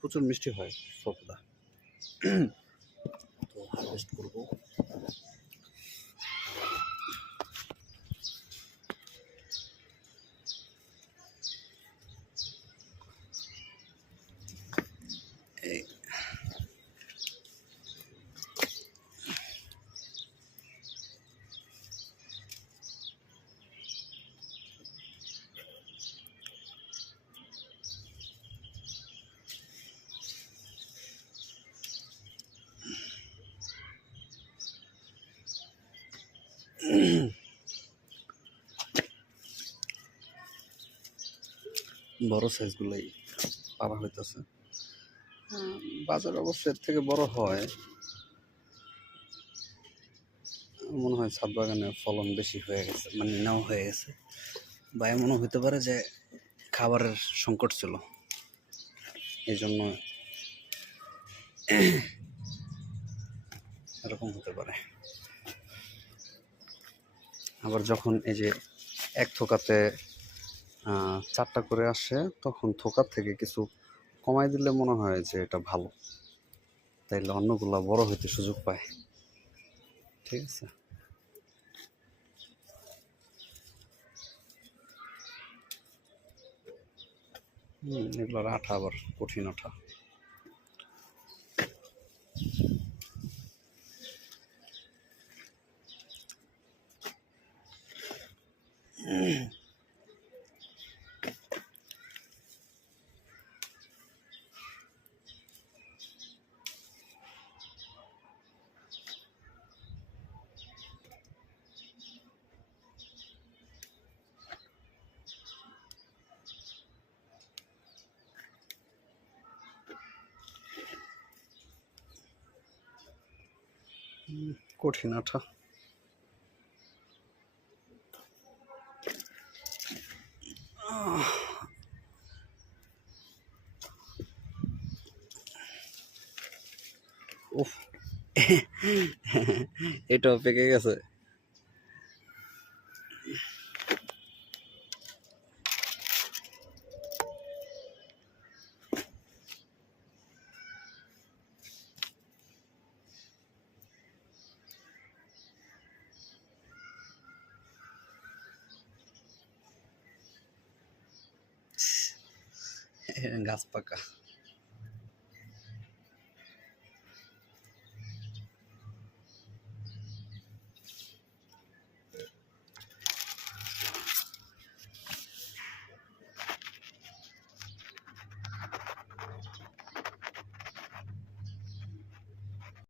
প্রচুর মিষ্টি হয় সবদা তো হারভেস্ট করব। বড় সাইজগুলোই পাওয়া হইতেছে। বাজার অবশ্য এর থেকে বড় হয়। মনে হয় ছাদ বাগানে ফলন বেশি হয়ে গেছে মানে নেওয়া হয়ে গেছে। বা এমনও হইতে পারে যে খাবারের সংকট ছিল। এই জন্য এরকম হতে পারে। আবার যখন এই যে এক থোকাতে চারটা করে আসে, তখন থোকার থেকে কিছু কমাই দিলে মনে হয় যে এটা ভালো। তাইলে অন্যগুলা বড় হইতে সুযোগ পায়। ঠিক আছে? হুম, এগুলোর আঠা আবার কঠিন আঠা। কঠিন আঠা। এটাও পেকে গেছে। গাছ পাকা